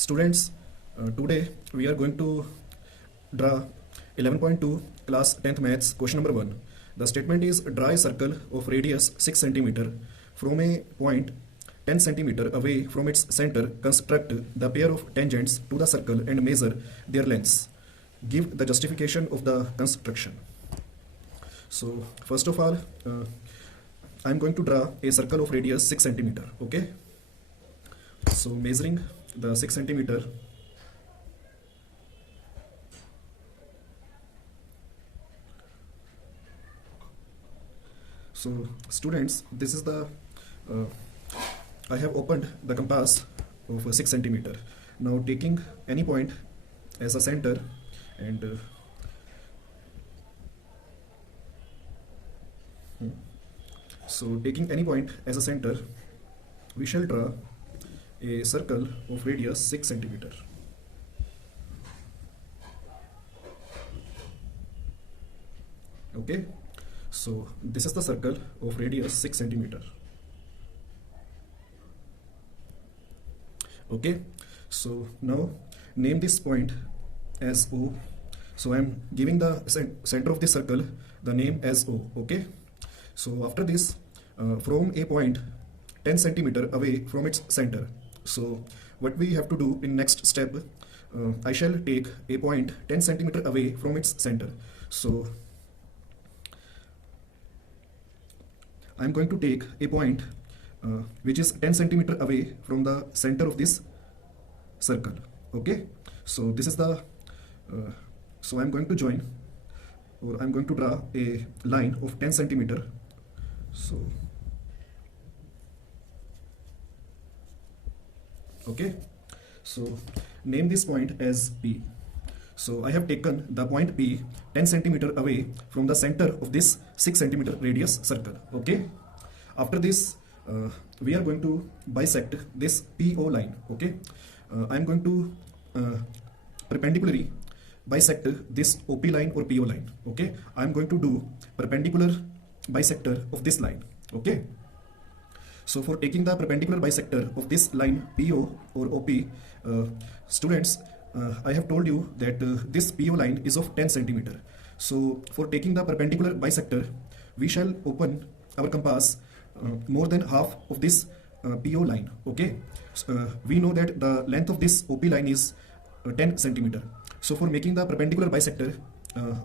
Students, today we are going to draw 11.2 class 10th maths question number 1. The statement is draw a circle of radius 6 centimeter from a point 10 centimeter away from its center. Construct the pair of tangents to the circle and measure their lengths. Give the justification of the construction. So first of all, I am going to draw a circle of radius 6 centimeter. Okay. So measuring the 6 centimeter. So students, this is the I have opened the compass of 6 centimeter. Now taking any point as a center and so taking any point as a center, we shall draw a circle of radius 6 centimeter. Okay, so this is the circle of radius 6 centimeter. Okay, so now name this point as O. So I am giving the center of this circle the name as O. Okay, so after this, from a point 10 centimeter away from its center. So what we have to do in next step, I shall take a point 10 centimeter away from its center. So I am going to take a point which is 10 centimeter away from the center of this circle. Okay, so this is the so I am going to join, or I am going to draw a line of 10 centimeter. So okay, so name this point as P. So I have taken the point P 10 centimeter away from the center of this 6 centimeter radius circle. Okay, after this we are going to bisect this PO line. Okay, I am going to perpendicularly bisect this OP line or PO line. Okay, I am going to do perpendicular bisector of this line. Okay, so for taking the perpendicular bisector of this line PO or OP, students, I have told you that this PO line is of 10 centimeter. So for taking the perpendicular bisector, we shall open our compass more than half of this PO line. Okay, we know that the length of this OP line is 10 centimeter. So for making the perpendicular bisector,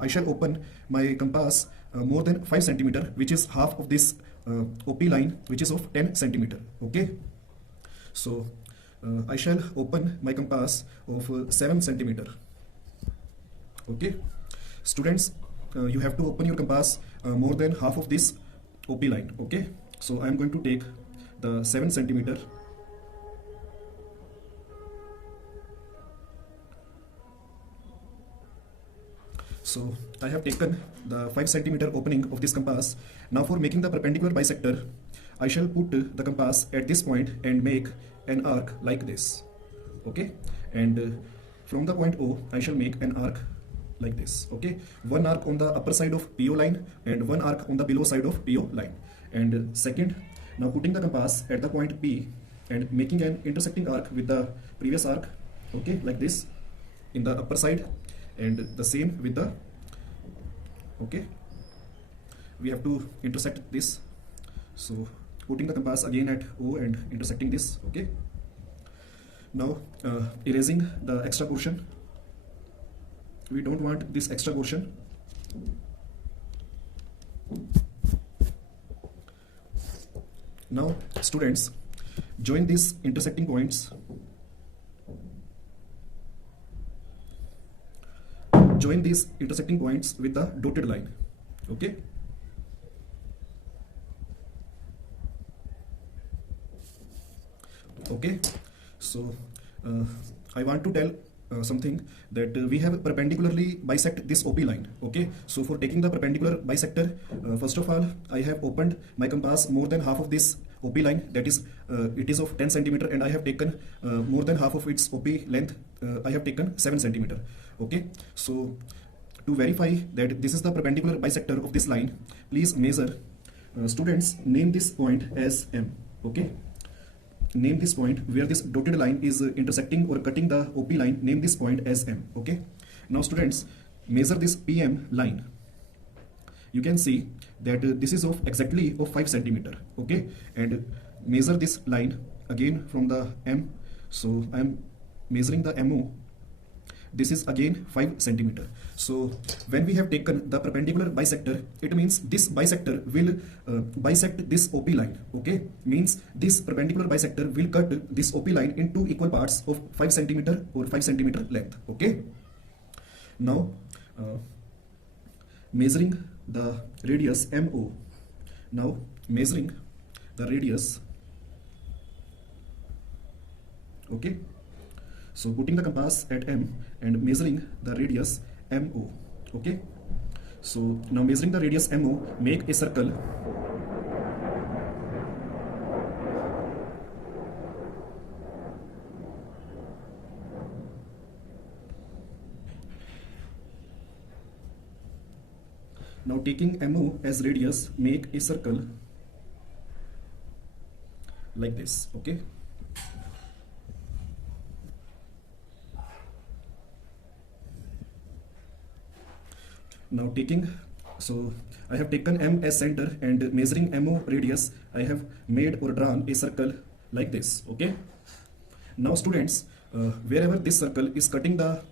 I shall open my compass more than 5 centimeter, which is half of this OP line, which is of 10 centimeter. Okay, so I shall open my compass of 7 centimeter. Okay, students, you have to open your compass more than half of this OP line. Okay, so I am going to take the 7 centimeter. So I have taken the 5 centimeter opening of this compass. Now for making the perpendicular bisector, I shall put the compass at this point and make an arc like this. Okay, and from the point O, I shall make an arc like this. Okay, one arc on the upper side of PO line and one arc on the below side of PO line. And second, now putting the compass at the point P and making an intersecting arc with the previous arc. Okay, like this in the upper side, and the same with the, okay, we have to intersect this. So putting the compass again at O and intersecting this. Okay, now erasing the extra portion. We don't want this extra portion. Now students, join these intersecting points. Join these intersecting points with the dotted line. Okay, okay, so I want to tell something that we have perpendicularly bisect this OP line. Okay, so for taking the perpendicular bisector, first of all, I have opened my compass more than half of this OP line, that is it is of 10 centimeter, and I have taken more than half of its OP length. I have taken 7 centimeter. Okay, so to verify that this is the perpendicular bisector of this line, please measure. Students, name this point as M. Okay, name this point where this dotted line is intersecting or cutting the OP line, name this point as M. Okay. Now students, measure this PM line. You can see that this is of exactly of 5 centimeter. Okay, and measure this line again from the M. So I am measuring the MO. This is again 5 centimeter. So when we have taken the perpendicular bisector, it means this bisector will bisect this OP line. Okay, means this perpendicular bisector will cut this OP line into equal parts of 5 centimeter or 5 centimeter length. Okay. Now measuring the radius MO. Now measuring the radius. Okay. So putting the compass at M and measuring the radius MO. Okay. So now measuring the radius MO, make a circle. Now taking MO as radius, make a circle like this. Okay. Now taking, so I have taken M as center and measuring MO radius, I have made or drawn a circle like this. Okay. Now students, wherever this circle is cutting the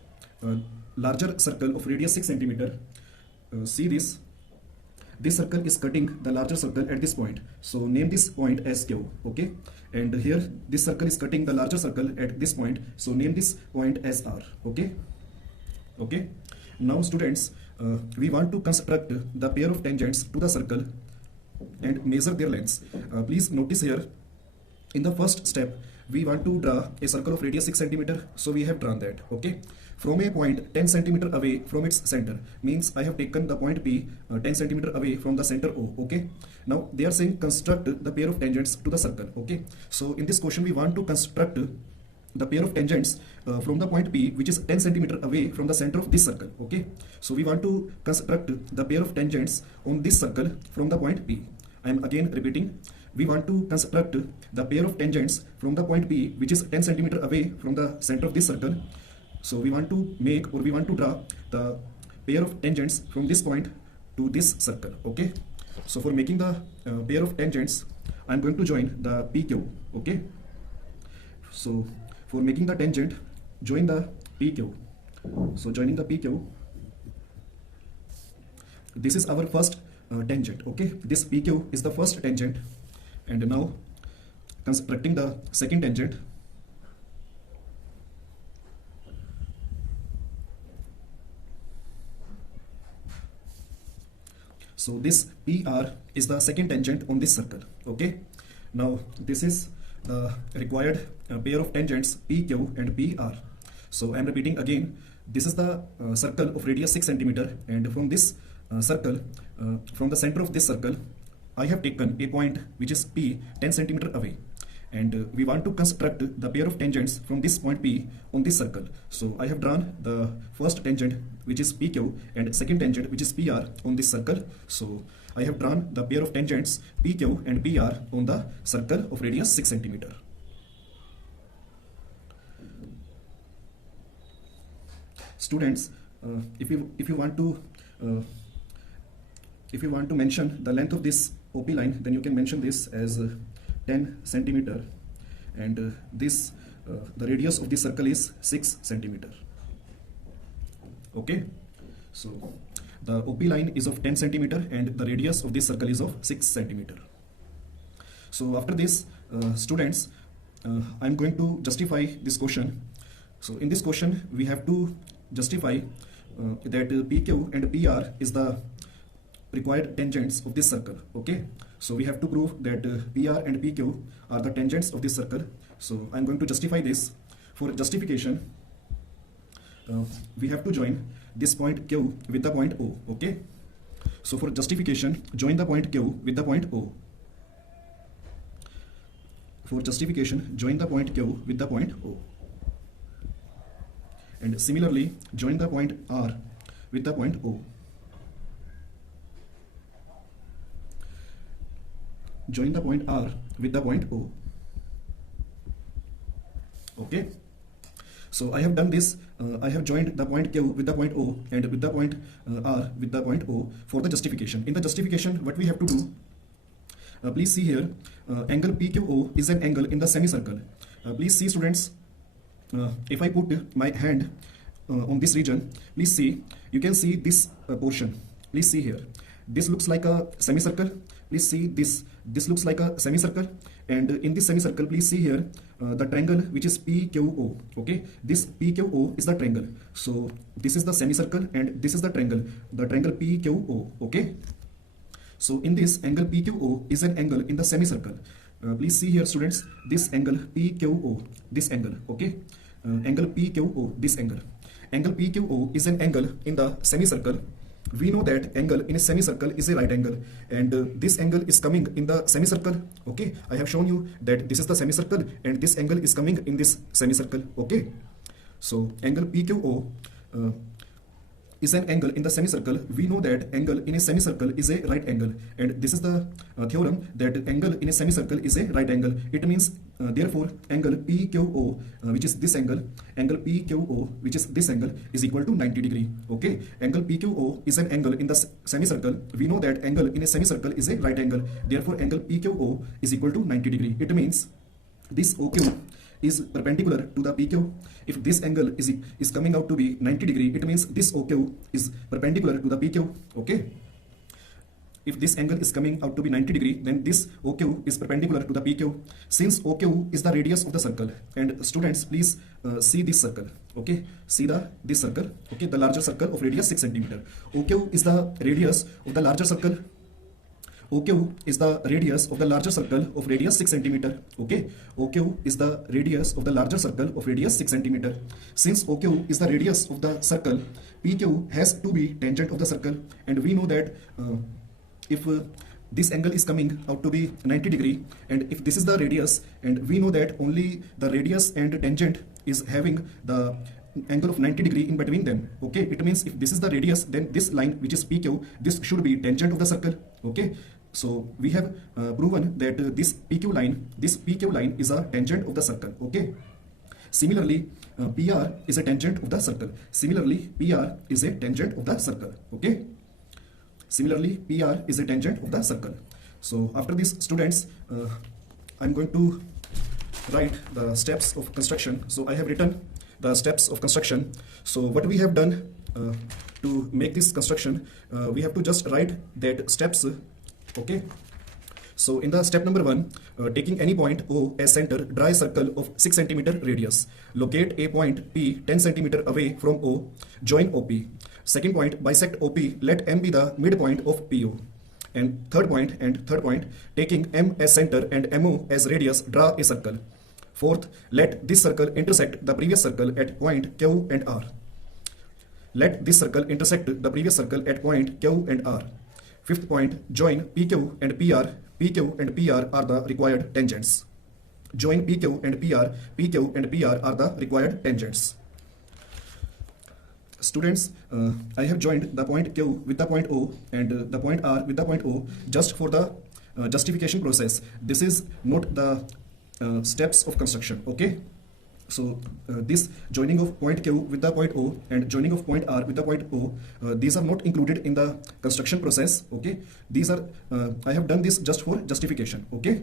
larger circle of radius 6 centimeter, see this circle is cutting the larger circle at this point. So name this point as Q. Okay. And here this circle is cutting the larger circle at this point. So name this point as R. Okay. Okay. Now students, we want to construct the pair of tangents to the circle and measure their lengths. Please notice here, in the first step, we want to draw a circle of radius 6 centimeter. So we have drawn that. Okay. From a point 10 centimeter away from its center, means I have taken the point P 10 centimeter away from the center O. Okay. Now they are saying construct the pair of tangents to the circle. Okay. So in this question, we want to construct the pair of tangents from the point P, which is 10 centimeter away from the center of this circle. Okay. So we want to construct the pair of tangents on this circle from the point P. I am again repeating. We want to construct the pair of tangents from the point P, which is 10 centimeter away from the center of this circle. So we want to make, or we want to draw the pair of tangents from this point to this circle. Okay. So for making the pair of tangents, I am going to join the PQ. Okay. So for making the tangent, join the PQ. So joining the PQ, this is our first tangent. Okay. This PQ is the first tangent. And now constructing the second tangent. So this PR is the second tangent on this circle. Okay. Now this is the required pair of tangents PQ and PR. So I am repeating again. This is the circle of radius 6 centimeter, and from this circle, from the center of this circle, I have taken a point which is P 10 centimeter away, and we want to construct the pair of tangents from this point P on this circle. So I have drawn the first tangent, which is PQ, and second tangent, which is PR, on this circle. So I have drawn the pair of tangents PQ and PR on the circle of radius 6 centimeter. Students, if you want to mention the length of this OP line, then you can mention this as 10 centimeter, and this the radius of this circle is 6 centimeter. Okay. So the OP line is of 10 centimeter and the radius of this circle is of 6 centimeter. So after this, students, I am going to justify this question. So in this question, we have to justify that PQ and PR is the required tangents of this circle. Okay. So we have to prove that PR and PQ are the tangents of this circle. So I'm going to justify this. For justification, we have to join this point Q with the point O. Okay. So for justification, join the point Q with the point O. For justification, join the point Q with the point O. And similarly, join the point R with the point O. Join the point R with the point O. Okay. So I have done this. I have joined the point Q with the point O and with the point R with the point O for the justification. In the justification, what we have to do, please see here, angle PQO is an angle in the semicircle. Please see, students, if I put my hand on this region, please see, you can see this portion. Please see here. This looks like a semicircle. Please see this. This looks like a semicircle. And in this semicircle, please see here the triangle which is PQO. Okay, this PQO is the triangle. So this is the semicircle and this is the triangle PQO. Okay. So in this, angle PQO is an angle in the semicircle. Please see here, students, this angle PQO, this angle. Okay, angle PQO, this angle. Angle PQO is an angle in the semicircle. We know that angle in a semicircle is a right angle, and this angle is coming in the semicircle. Okay, I have shown you that this is the semicircle and this angle is coming in this semicircle. Okay, so angle PQO is an angle in the semicircle. We know that angle in a semicircle is a right angle, and this is the theorem that angle in a semicircle is a right angle. It means therefore angle PQO, which is this angle PQO, which is this angle, is equal to 90 degree. Okay, angle PQO is an angle in the semicircle. We know that angle in a semicircle is a right angle. Therefore angle PQO is equal to 90 degree. It means this OQ is perpendicular to the PQ. If this angle is coming out to be 90 degree, it means this OQ is perpendicular to the PQ. Okay. If this angle is coming out to be 90 degree, then this OQ is perpendicular to the PQ. Since OQ is the radius of the circle, and students, please see this circle. Okay, see this circle. Okay, the larger circle of radius 6 centimeter. OQ is the radius of the larger circle. OQ is the radius of the larger circle of radius 6 centimeter. Okay, OQ is the radius of the larger circle of radius 6 centimeter. Since OQ is the radius of the circle, PQ has to be tangent of the circle, and we know that if this angle is coming out to be 90 degree, and if this is the radius, and we know that only the radius and tangent is having the angle of 90 degree in between them. Okay, it means if this is the radius, then this line which is PQ, this should be tangent of the circle. Okay, so we have proven that this PQ line is a tangent of the circle. Okay, similarly PR is a tangent of the circle. Similarly PR is a tangent of the circle. Okay, similarly PR is a tangent of the circle. So after this, students, I'm going to write the steps of construction. So I have written the steps of construction. So what we have done to make this construction, we have to just write that steps. Okay, so in the step number 1, taking any point O as center, draw a circle of 6 centimeter radius. Locate a point P 10 centimeter away from O. Join OP. Second point, bisect OP. Let M be the midpoint of PO. And third point, taking M as center and MO as radius, draw a circle. Fourth, let this circle intersect the previous circle at point Q and R. Let this circle intersect the previous circle at point Q and R. Fifth point, join PQ and PR. PQ and PR are the required tangents. Join PQ and PR. PQ and PR are the required tangents. Students, I have joined the point Q with the point O and the point R with the point O just for the justification process. This is not the steps of construction. Okay, so this joining of point Q with the point O and joining of point R with the point O, these are not included in the construction process. Okay, these are I have done this just for justification. Okay.